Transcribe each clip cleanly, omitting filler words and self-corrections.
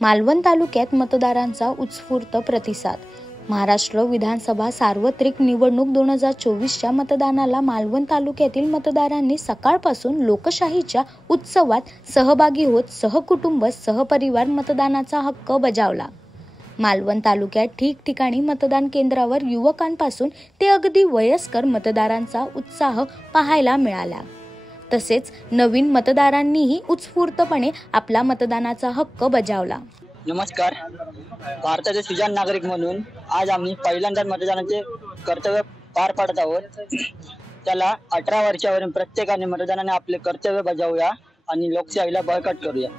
मालवण तालुक्यात मतदारांचा उत्स्फूर्त प्रतिसाद। महाराष्ट्र विधानसभा सार्वत्रिक निवडणूक 2024च्या मतदानाला मालवण तालुक्यातील मतदारांनी सकाळपासून लोकशाहीच्या उत्सवात सहभागी होत सहकुटुंब सहपरिवार मतदानाचा हक्क बजावला। मालवण तालुक्यात ठिकठिकाणी मतदान केंद्रावर युवकांपासून ते अगदी वयस्कर मतदारांचा उत्साह पाहायला मिळाला। तसेच नवीन मतदारांनीही उत्स्फूर्तपणे आपला मतदानाचा हक्क बजावला। नमस्कार, भारताचे सुजाण नागरिक म्हणून आज आम्ही पहिल्यांदा मतदानाचे कर्तव्य पार पाडत आहोत। त्याला 18 वर्षावरील प्रत्येकाने मतदानाने आपले कर्तव्य बजावूया आणि लोकशाहीला बळकट करूया।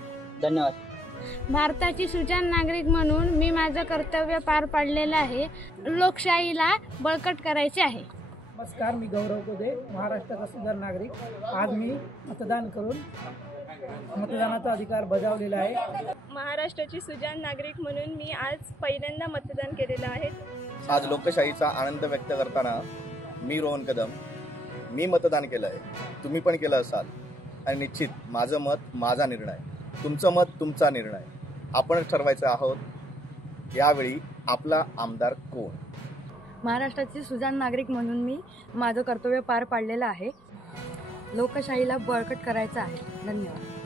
धन्यवाद। भारताची सुजाण नागरिक म्हणून मी माझे कर्तव्य पार पाडलेले आहे। लोकशाहीला बळकट करायचे आहे। नमस्कार, मी गौरव कोदे, महाराष्ट्राचा सुजाण नागरिक। आज मी मतदान करून मतदानाचा अधिकार बजावलेला आहे। महाराष्ट्राची सुजाण नागरिक म्हणून मी आज पहिल्यांदा मतदान केलेलं आहे। आज लोकशाहीचा आनंद व्यक्त करताना मी रोहन कदम, मी मतदान केलं आहे, तुम्ही पण केलं असाल आणि निश्चित माझं मत माझा निर्णय, तुमचं मत तुमचा निर्णय, आपण ठरवायचं आहोत यावेळी आपला आमदार कोण। महाराष्ट्राची सुजाण नागरिक म्हणून मी माझं कर्तव्य पार पाडलेलं आहे। लोकशाहीला बळकट करायचं आहे। धन्यवाद।